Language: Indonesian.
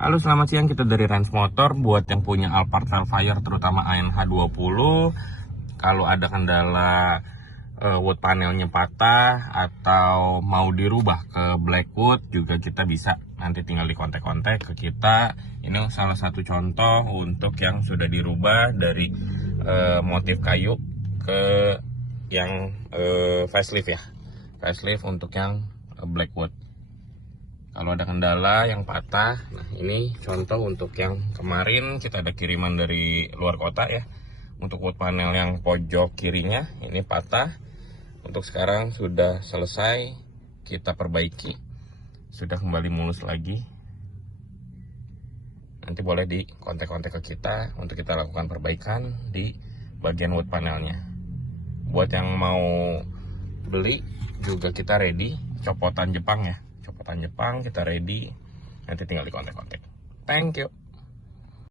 Halo, selamat siang. Kita dari Range Motor. Buat yang punya Alphard Vellfire, terutama ANH20, kalau ada kendala wood panelnya patah atau mau dirubah ke blackwood, juga kita bisa. Nanti tinggal di kontak-kontak ke kita. Ini salah satu contoh untuk yang sudah dirubah dari motif kayu ke yang facelift ya. Facelift untuk yang blackwood. Kalau ada kendala yang patah, nah ini contoh untuk yang kemarin kita ada kiriman dari luar kota ya. Untuk wood panel yang pojok kirinya ini patah. Untuk sekarang sudah selesai, kita perbaiki, sudah kembali mulus lagi. Nanti boleh di kontak-kontak ke kita untuk kita lakukan perbaikan di bagian wood panelnya. Buat yang mau beli juga kita ready, copotan Jepang ya. Copotan Jepang kita ready, nanti tinggal di kontak-kontak. Thank you.